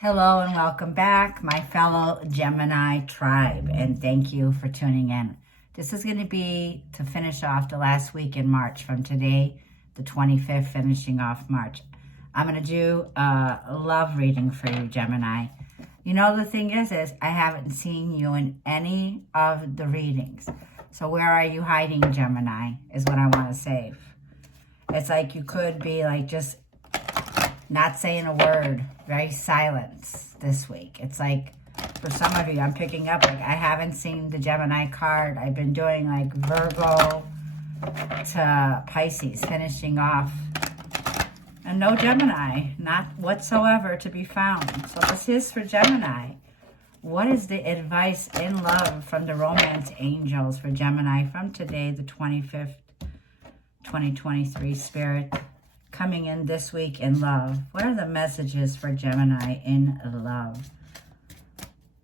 Hello and welcome back, my fellow Gemini tribe, and thank you for tuning in. This is going to be to finish off the last week in March, from today, the 25th, finishing off March. I'm going to do a love reading for you, Gemini. You know, the thing is I haven't seen you in any of the readings. So where are you hiding, Gemini, is what I want to say. It's like you could be like just not saying a word, very silent this week. It's like, for some of you, I'm picking up, like, I haven't seen the Gemini card. I've been doing, like, Virgo to Pisces, finishing off. And no Gemini, not whatsoever to be found. So this is for Gemini. What is the advice in love from the romance angels for Gemini from today, the 25th, 2023, Spirit? Coming in this week in love. What are the messages for Gemini in love?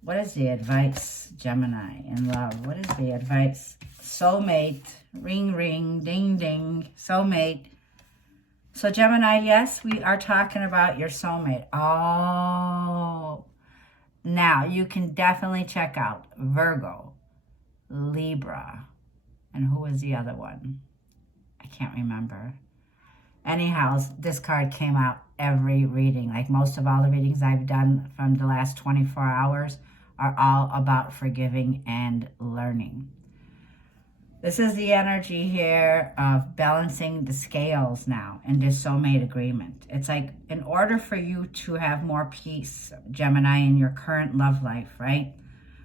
What is the advice, Gemini, in love? What is the advice? Soulmate. Ring, ring, ding, ding. Soulmate. So, Gemini, yes, we are talking about your soulmate. Oh. Now, you can definitely check out Virgo, Libra, and who was the other one? I can't remember. Anyhow, this card came out every reading. Like most of all the readings I've done from the last 24 hours are all about forgiving and learning. This is the energy here of balancing the scales now in this soulmate agreement. It's like, in order for you to have more peace, Gemini, in your current love life, right?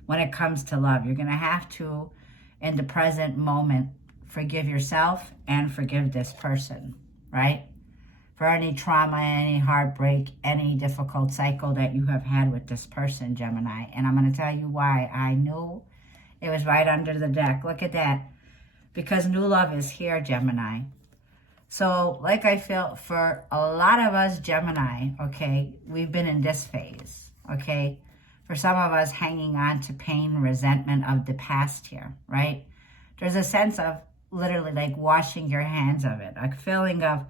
When it comes to love, you're going to have to, in the present moment, forgive yourself and forgive this person. Right? For any trauma, any heartbreak, any difficult cycle that you have had with this person, Gemini. And I'm going to tell you why. I knew it was right under the deck. Look at that. Because new love is here, Gemini. So, like I feel, for a lot of us, Gemini, okay, we've been in this phase, okay? For some of us, hanging on to pain, resentment of the past here, right? There's a sense of literally like washing your hands of it, a feeling of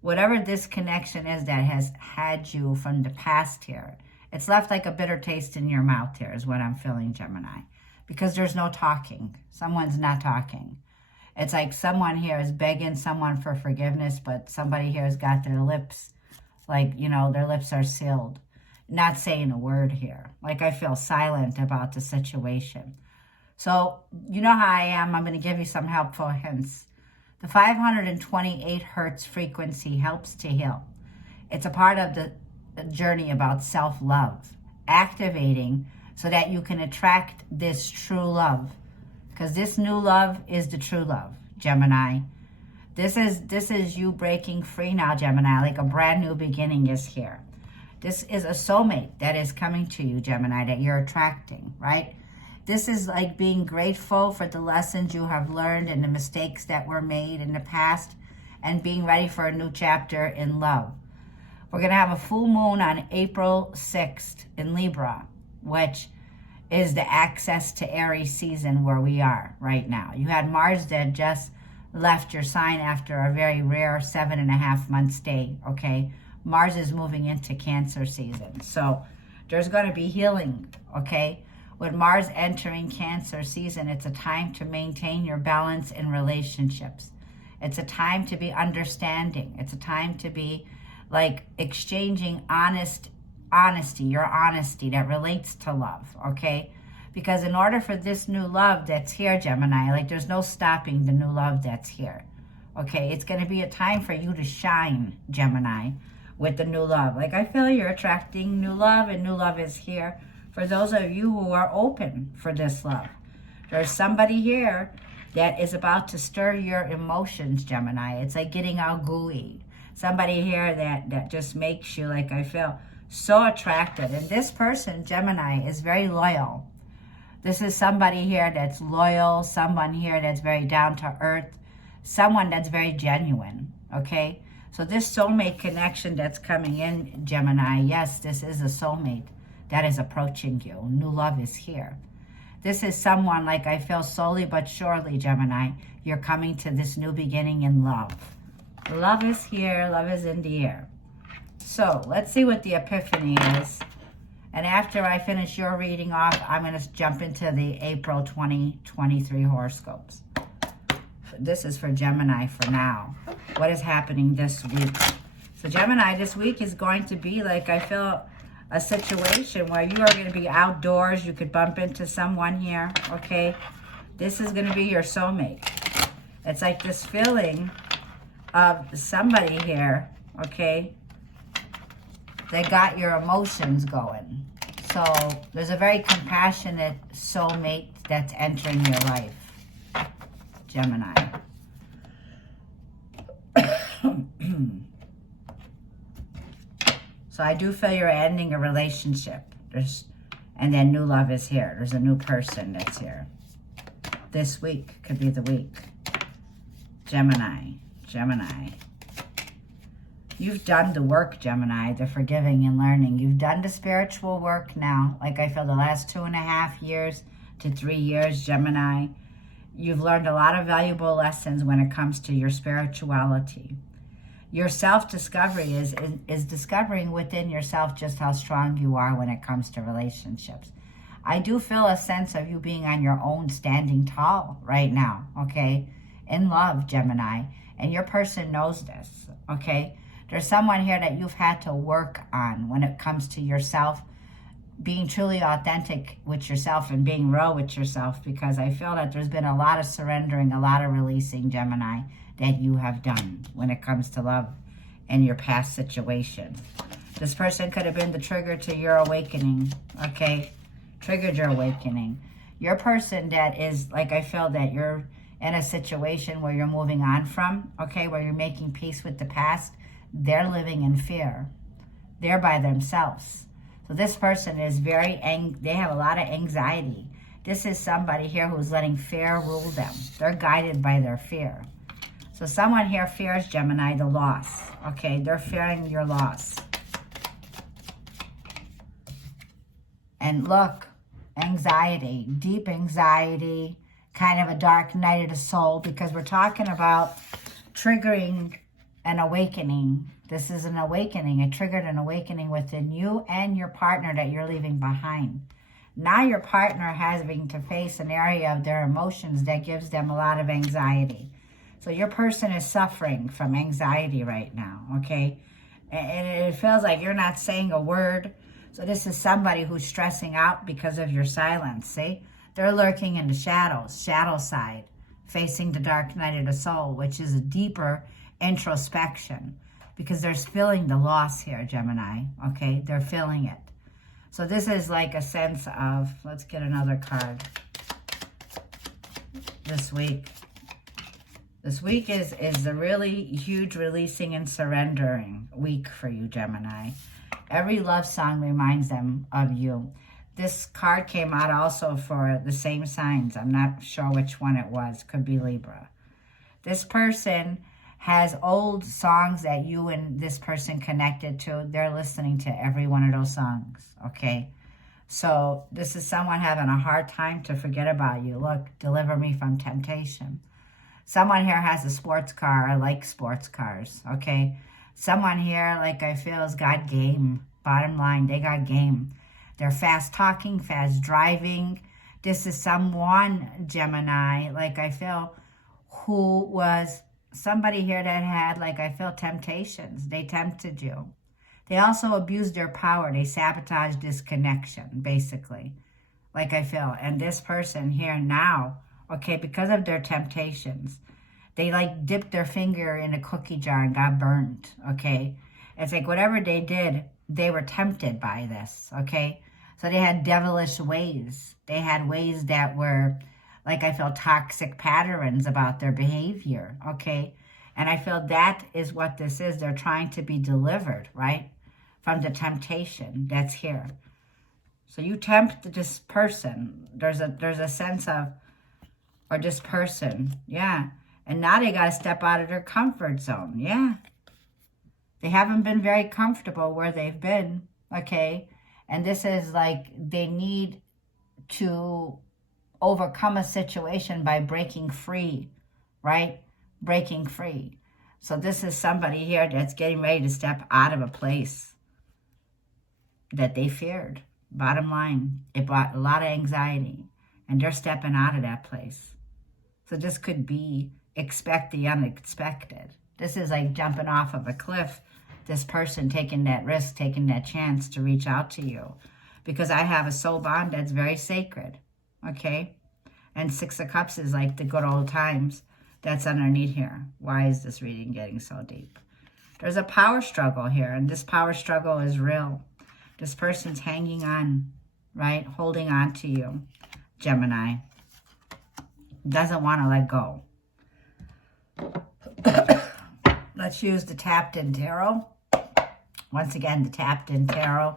whatever this connection is that has had you from the past here. It's left like a bitter taste in your mouth here is what I'm feeling, Gemini, because there's no talking. Someone's not talking. It's like someone here is begging someone for forgiveness, but somebody here has got their lips, like, you know, their lips are sealed, not saying a word here. Like, I feel silent about the situation. So, you know how I am. I'm going to give you some helpful hints. The 528 hertz frequency helps to heal. It's a part of the journey about self-love, activating so that you can attract this true love. Because this new love is the true love, Gemini. This is you breaking free now, Gemini, like a brand new beginning is here. This is a soulmate that is coming to you, Gemini, that you're attracting, right? This is like being grateful for the lessons you have learned and the mistakes that were made in the past, and being ready for a new chapter in love. We're going to have a full moon on April 6th in Libra, which is the access to Aries season where we are right now. You had Mars that just left your sign after a very rare 7.5 month stay, okay? Mars is moving into Cancer season. So there's going to be healing, okay? With Mars entering Cancer season, it's a time to maintain your balance in relationships. It's a time to be understanding. It's a time to be like exchanging honesty, your honesty that relates to love, okay? Because in order for this new love that's here, Gemini, like there's no stopping the new love that's here, okay? It's going to be a time for you to shine, Gemini, with the new love. Like, I feel you're attracting new love, and new love is here. For those of you who are open for this love, there's somebody here that is about to stir your emotions, Gemini. It's like getting all gooey. Somebody here that just makes you, like, I feel, so attracted. And this person, Gemini, is very loyal. This is somebody here that's loyal, someone here that's very down to earth, someone that's very genuine, okay? So this soulmate connection that's coming in, Gemini, yes, this is a soulmate that is approaching you. New love is here. This is someone, like, I feel slowly but surely, Gemini, you're coming to this new beginning in love. Love is here. Love is in the air. So let's see what the epiphany is And after I finish your reading off, I'm going to jump into the April 2023 horoscopes. This is for Gemini for now. What is happening this week? So Gemini, this week is going to be like, I feel, a situation where you are going to be outdoors. You could bump into someone here, okay? This is going to be your soulmate. It's like this feeling of somebody here, okay? They got your emotions going. So there's a very compassionate soulmate that's entering your life, Gemini. So I do feel you're ending a relationship. And then new love is here. There's a new person that's here. This week could be the week. Gemini. You've done the work, Gemini, the forgiving and learning. You've done the spiritual work now. Like I feel the last 2.5 years to 3 years, Gemini. You've learned a lot of valuable lessons when it comes to your spirituality. Your self-discovery is discovering within yourself just how strong you are when it comes to relationships. I do feel a sense of you being on your own, standing tall right now, okay? In love, Gemini. And your person knows this, okay? There's someone here that you've had to work on when it comes to yourself, being truly authentic with yourself and being real with yourself, because I feel that there's been a lot of surrendering, a lot of releasing, Gemini, that you have done when it comes to love and your past situations. This person could have been the trigger to your awakening, okay? Triggered your awakening. Your person that is, like I feel that you're in a situation where you're moving on from, okay, where you're making peace with the past, they're living in fear. They're by themselves. So this person is they have a lot of anxiety. This is somebody here who's letting fear rule them. They're guided by their fear. So someone here fears, Gemini, the loss. Okay, they're fearing your loss. And look, anxiety, deep anxiety, kind of a dark night of the soul, because we're talking about triggering an awakening. This is an awakening. It triggered an awakening within you and your partner that you're leaving behind. Now your partner having to face an area of their emotions that gives them a lot of anxiety. So your person is suffering from anxiety right now, okay? And it feels like you're not saying a word. So this is somebody who's stressing out because of your silence, see? They're lurking in the shadows, shadow side, facing the dark night of the soul, which is a deeper introspection, because they're feeling the loss here, Gemini, okay? They're feeling it. So this is like a sense of, let's get another card. This week. This week is a really huge releasing and surrendering week for you, Gemini. Every love song reminds them of you. This card came out also for the same signs. I'm not sure which one it was. Could be Libra. This person has old songs that you and this person connected to. They're listening to every one of those songs, okay? So this is someone having a hard time to forget about you. Look, deliver me from temptation. Someone here has a sports car. I like sports cars, okay? Someone here, like I feel, has got game. Bottom line, they got game. They're fast talking, fast driving. This is someone, Gemini, like I feel, who was somebody here that had, like I feel, temptations. They tempted you. They also abused their power. They sabotaged this connection, basically, like I feel. And this person here now, okay, because of their temptations, they like dipped their finger in a cookie jar and got burned, okay? It's like whatever they did, they were tempted by this, okay? So they had devilish ways. They had ways that were, like I feel, toxic patterns about their behavior, okay? And I feel that is what this is. They're trying to be delivered, right, from the temptation that's here. So you tempt this person. There's a sense of, or this person, yeah. And now they got to step out of their comfort zone, yeah. They haven't been very comfortable where they've been, okay? And this is like they need to overcome a situation by breaking free, right? Breaking free. So this is somebody here that's getting ready to step out of a place that they feared, Bottom line, it brought a lot of anxiety, and they're stepping out of that place. So this could be expect the unexpected. This is like jumping off of a cliff. This person taking that risk, taking that chance to reach out to you. Because I have a soul bond that's very sacred, okay? And Six of Cups is like the good old times that's underneath here. Why is this reading getting so deep? There's a power struggle here, and this power struggle is real. This person's hanging on, right? Holding on to you, Gemini. Doesn't want to let go. Let's use the Tapped In Tarot. Once again, the Tapped In Tarot.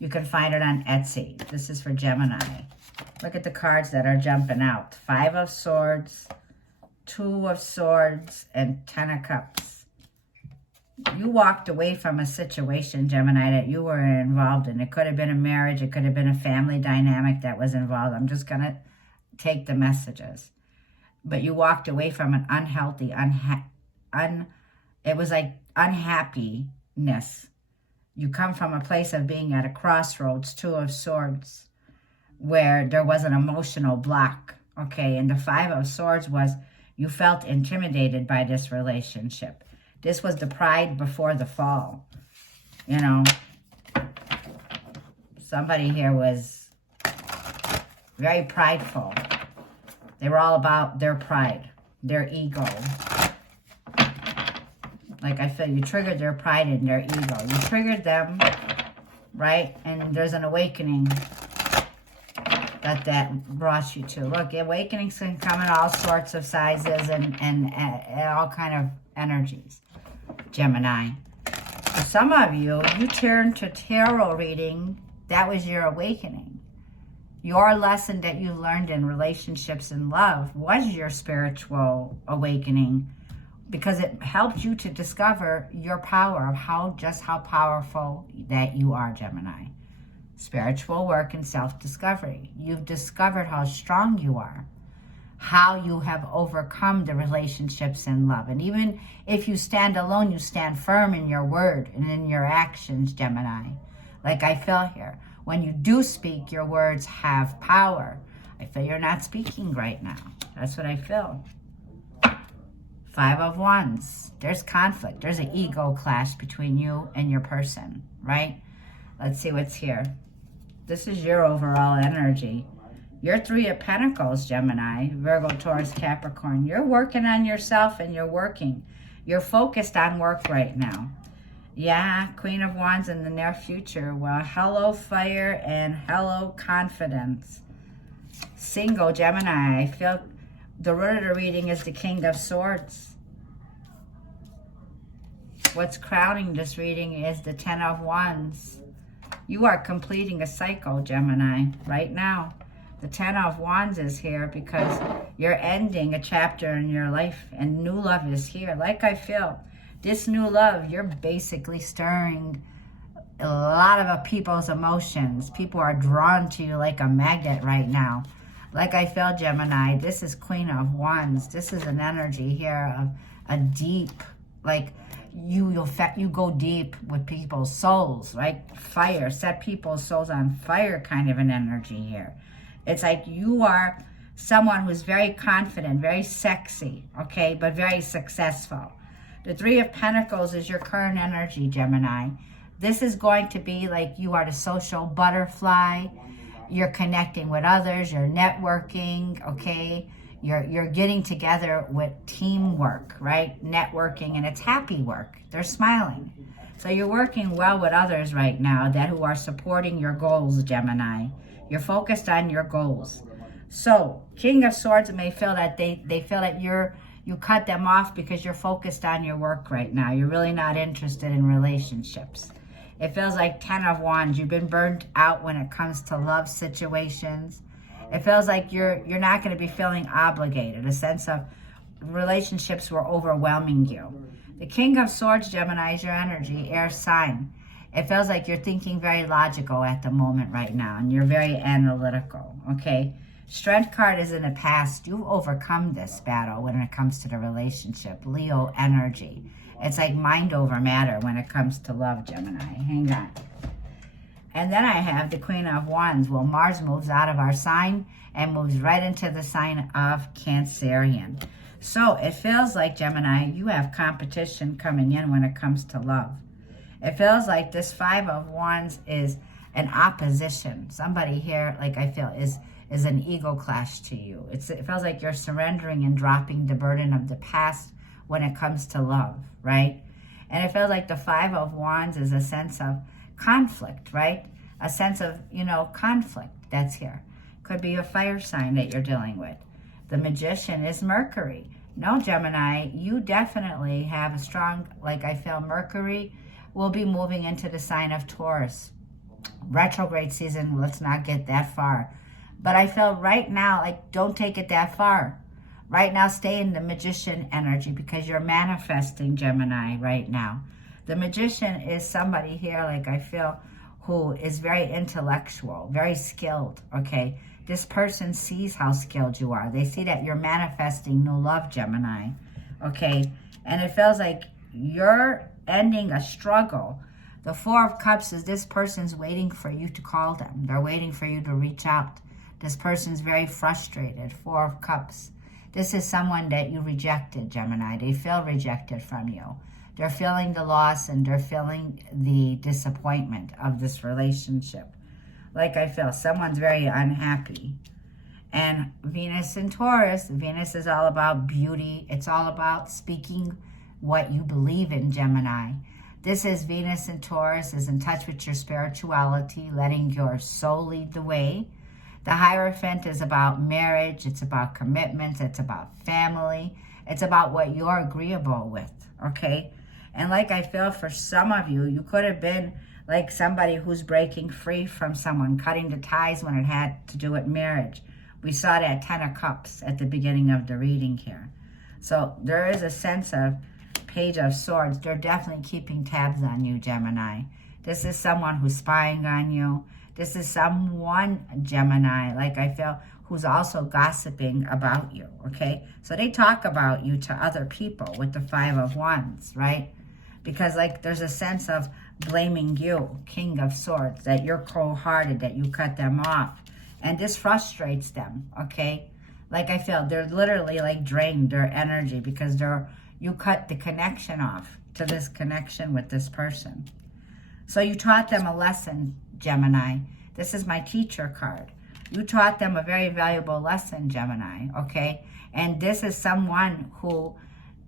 You can find it on Etsy. This is for Gemini. Look at the cards that are jumping out. 5 of Swords, 2 of Swords, and 10 of Cups. You walked away from a situation, Gemini, that you were involved in. It could have been a marriage. It could have been a family dynamic that was involved. I'm just going to take the messages. But you walked away from an unhealthy, it was like unhappiness. You come from a place of being at a crossroads, 2 of Swords, where there was an emotional block, okay? And the 5 of Swords was you felt intimidated by this relationship. This was the pride before the fall, you know. Somebody here was very prideful. They were all about their pride, their ego. Like I feel you triggered their pride and their ego. You triggered them, right? And there's an awakening that brought you to. Look, awakenings can come in all sorts of sizes and all kind of energies, Gemini. For some of you, you turned to tarot reading. That was your awakening. Your lesson that you learned in relationships and love was your spiritual awakening, because it helped you to discover your power of just how powerful that you are, Gemini. Spiritual work and self-discovery. You've discovered how strong you are, how you have overcome the relationships in love. And even if you stand alone, you stand firm in your word and in your actions, Gemini. Like I feel here. When you do speak, your words have power. I feel you're not speaking right now. That's what I feel. 5 of Wands. There's conflict. There's an ego clash between you and your person, right? Let's see what's here. This is your overall energy. Your 3 of Pentacles, Gemini, Virgo, Taurus, Capricorn. You're working on yourself and you're working. You're focused on work right now. Yeah, Queen of Wands in the near future. Well, hello fire and hello confidence. Single, Gemini. I feel the root of the reading is the King of Swords. What's crowning this reading is the 10 of Wands. You are completing a cycle, Gemini, right now. The 10 of Wands is here because you're ending a chapter in your life and new love is here. Like I feel, this new love, you're basically stirring a lot of people's emotions. People are drawn to you like a magnet right now. Like I feel, Gemini, this is Queen of Wands. This is an energy here of a deep, like you go deep with people's souls, right? Fire, set people's souls on fire kind of an energy here. It's like you are someone who's very confident, very sexy, okay, but very successful. The 3 of Pentacles is your current energy, Gemini. This is going to be like you are the social butterfly. You're connecting with others. You're networking, okay? You're getting together with teamwork, right? Networking, and it's happy work. They're smiling. So you're working well with others right now who are supporting your goals, Gemini. You're focused on your goals. So King of Swords may feel that they feel that you cut them off because you're focused on your work right now. You're really not interested in relationships. It feels like 10 of Wands. You've been burned out when it comes to love situations. It feels like you're not going to be feeling obligated. A sense of relationships were overwhelming you. The King of Swords, Gemini, is your energy, air sign. It feels like you're thinking very logical at the moment right now, and you're very analytical, okay? Strength card is in the past. You've overcome this battle when it comes to the relationship. Leo energy. It's like mind over matter when it comes to love, Gemini. Hang on. And then I have the Queen of Wands. Well, Mars moves out of our sign and moves right into the sign of Cancerian. So it feels like, Gemini, you have competition coming in when it comes to love. It feels like this Five of Wands is an opposition. Somebody here, like I feel, is an ego clash to you. It feels like you're surrendering and dropping the burden of the past when it comes to love, right? And it feels like the Five of Wands is a sense of conflict, right? A sense of, conflict that's here. Could be a fire sign that you're dealing with. The Magician is Mercury. No, Gemini, you definitely have a strong, like I feel, Mercury will be moving into the sign of Taurus. Retrograde season, let's not get that far. But I feel right now, like, don't take it that far. Right now, stay in the Magician energy because you're manifesting, Gemini, right now. The Magician is somebody here, like I feel, who is very intellectual, very skilled, okay? This person sees how skilled you are. They see that you're manifesting new love, Gemini, okay? And it feels like you're ending a struggle. The Four of Cups is this person's waiting for you to call them. They're waiting for you to reach out. This person's very frustrated. Four of Cups. This is someone that you rejected, Gemini. They feel rejected from you. They're feeling the loss and they're feeling the disappointment of this relationship. Like I feel, someone's very unhappy. And Venus in Taurus, Venus is all about beauty. It's all about speaking what you believe in, Gemini. This is Venus in Taurus, is in touch with your spirituality, letting your soul lead the way. The Hierophant is about marriage. It's about commitments. It's about family. It's about what you're agreeable with, okay? And like I feel for some of you, you could have been like somebody who's breaking free from someone, cutting the ties when it had to do with marriage. We saw that 10 of Cups at the beginning of the reading here. So there is a sense of Page of Swords. They're definitely keeping tabs on you, Gemini. This is someone who's spying on you. This is someone, Gemini, like I feel, who's also gossiping about you, okay? So they talk about you to other people with the Five of Wands, right? Because, like, there's a sense of blaming you, King of Swords, that you're cold-hearted, that you cut them off. And this frustrates them, okay? Like I feel, they're literally, like, drained their energy because you cut the connection off to this connection with this person. So you taught them a lesson, Gemini. This is my teacher card. You taught them a very valuable lesson, Gemini, okay? And this is someone who,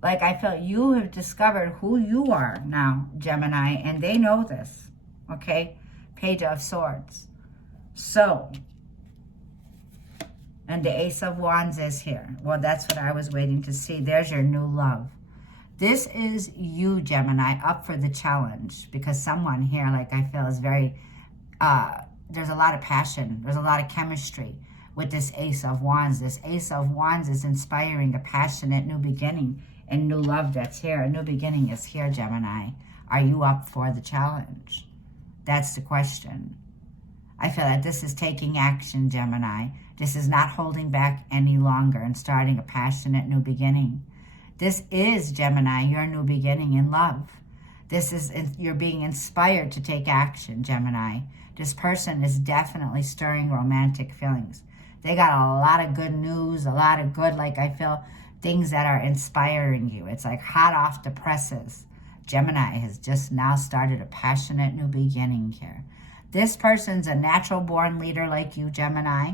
like I felt, you have discovered who you are now, Gemini, and they know this, okay? Page of Swords. So, and the Ace of Wands is here. Well, that's what I was waiting to see. There's your new love. This is you, Gemini, up for the challenge because someone here, like I feel, is very, there's a lot of passion. There's a lot of chemistry with this Ace of Wands. This Ace of Wands is inspiring a passionate new beginning and new love that's here. A new beginning is here, Gemini. Are you up for the challenge? That's the question. I feel that this is taking action, Gemini. This is not holding back any longer and starting a passionate new beginning. This is, Gemini, your new beginning in love. This is, you're being inspired to take action, Gemini. This person is definitely stirring romantic feelings. They got a lot of good news, a lot of good, like I feel, things that are inspiring you. It's like hot off the presses. Gemini has just now started a passionate new beginning here. This person's a natural born leader like you, Gemini.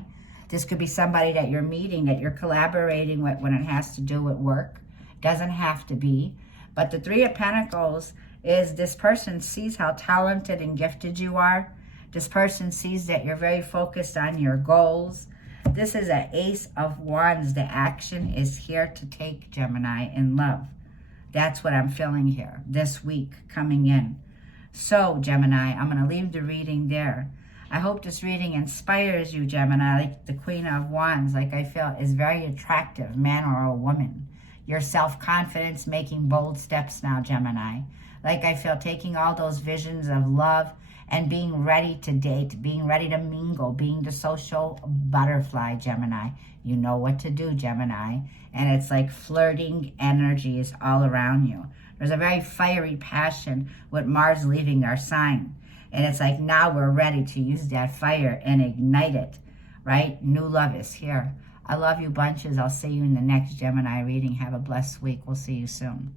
This could be somebody that you're meeting, that you're collaborating with when it has to do with work. Doesn't have to be. But the Three of Pentacles is this person sees how talented and gifted you are. This person sees that you're very focused on your goals. This is an Ace of Wands. The action is here to take, Gemini, in love. That's what I'm feeling here this week coming in. So, Gemini, I'm going to leave the reading there. I hope this reading inspires you, Gemini. Like the Queen of Wands, like I feel, is very attractive, man or a woman. Your self-confidence, making bold steps now, Gemini. Like I feel, taking all those visions of love and being ready to date, being ready to mingle, being the social butterfly, Gemini. You know what to do, Gemini. And it's like flirting energies all around you. There's a very fiery passion with Mars leaving our sign. And it's like now we're ready to use that fire and ignite it, right? New love is here. I love you bunches. I'll see you in the next Gemini reading. Have a blessed week. We'll see you soon.